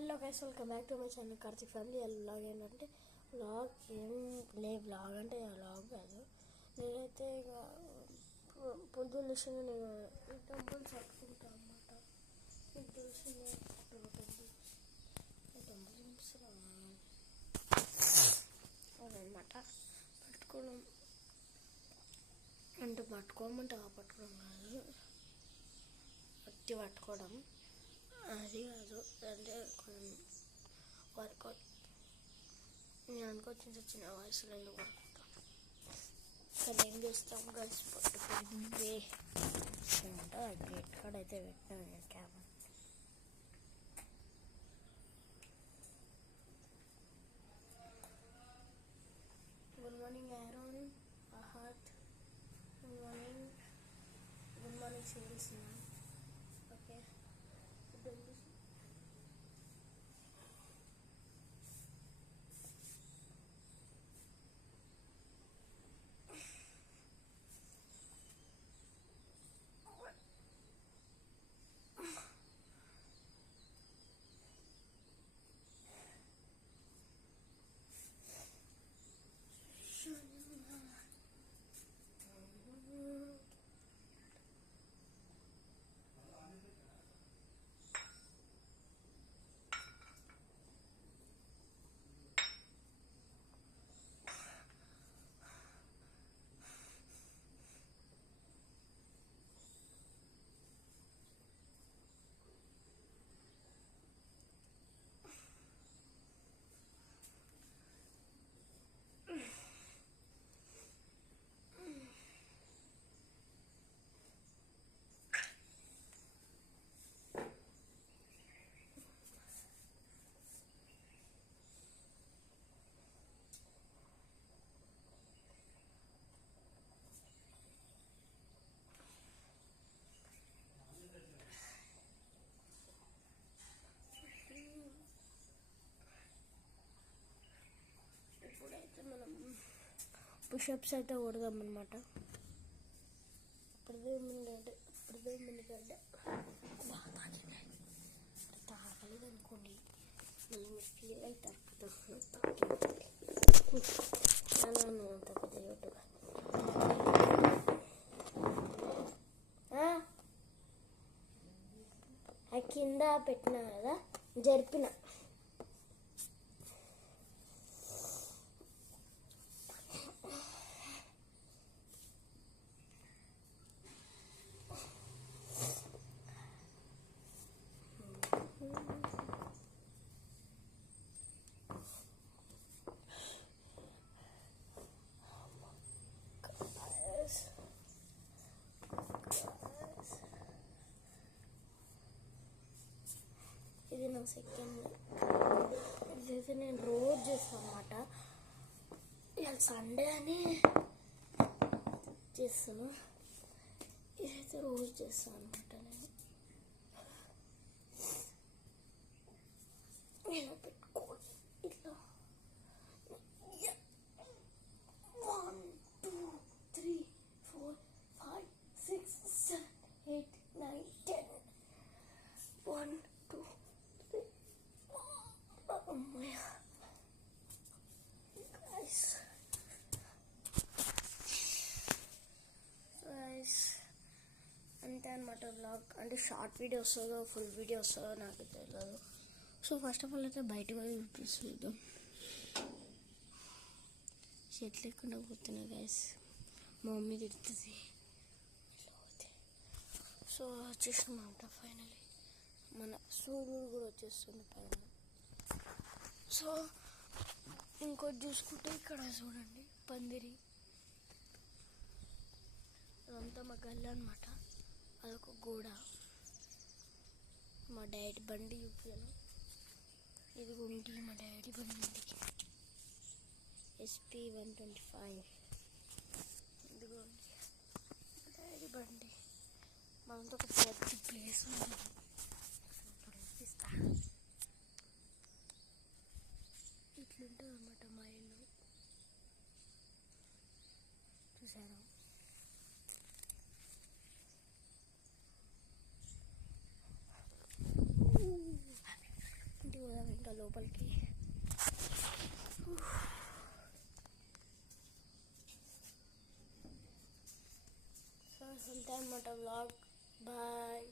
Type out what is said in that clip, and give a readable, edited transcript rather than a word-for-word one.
Hello guys, welcome back to my channel Karthik family. Vlog ఏంటంటే vlog vlog అంటే vlog కాదు. నేనైతే ఇక పొద్దున్న లేచిన నేను ఈ టెంపుల్స్ పట్టుకుంటాను అన్నమాట. ఈ తెలిసిన టెంపుల్స్ అదనమాట. పట్టుకోవడం అంటే పట్టుకోమంటే పట్టుకోవడం కాదు, పట్టి పట్టుకోవడం అది కాదు. అంటే కొంచెం వర్కౌట్ నేను అనుకోవచ్చు చిన్న వయసులో ఎందుకు వర్కౌట్ కానీ ఏం చేస్తాం గర్ల్స్ పట్టుకుంది అంటే గేట్ కాడ అయితే పెట్టాను నేను cab. Good morning Aaron, heart. Good morning singles. Okay, ఇప్పుడైతే మనం పుషప్స్ అయితే కొడదాం అన్నమాట. ఇప్పుడుదే మినిగడ్డ తాగలేదు అనుకోండి, మీరు ఫీల్ అవుతారు కింద పెట్టినా కదా జరిపిన. ఇది నా సెకండ్. ఇదైతే నేను రోజు చేస్తాను అన్నమాట. ఇవాళ సండే అని చేస్తాను. ఇదైతే రోజు చేస్తాను అన్నమాట. నేను పెట్టుకోండి ఇట్లా 1 2 3 4 5 6 7 8 9 10 1 2 3 అమ్మయ్య గైస్ అంతే అనమాట. బ్లాగ్ అంటే షార్ట్ వీడియో వస్తుందో ఫుల్ వీడియో వస్తుందో నాకు తెలియదు. సో ఫస్ట్ ఆఫ్ ఆల్ అయితే బయటకు పోయి చూపిస్తుందాం. చెట్లు లేకుండా పోతున్నా గైస్, మా మమ్మీ తిడుతుంది ఇట్లా పోతే. సో వచ్చేసామాట ఫైనలీ. మన సూర్యుడు కూడా వచ్చేస్తుంది పైన. సో ఇంకోటి చూసుకుంటే ఇక్కడ చూడండి పందిరి, అదంతా మా గల్లి అనమాట. అదొక గోడ. మా డాడీ బండి చూపాను, ఇదిగోండి మా డాడీ బండి SP 125. ఇదిగోండి మా డాడీ బండి. మనతో ఒక పెద్ద ప్లేస్ ఉంది, ఇప్పుడు చూపిస్తా. ఇట్లుంటుంది అన్నమాట మా ఇల్లు. చూసారా? ఇంటికి సో అంతే అన్నమాట వ్లాగ్. బాయ్.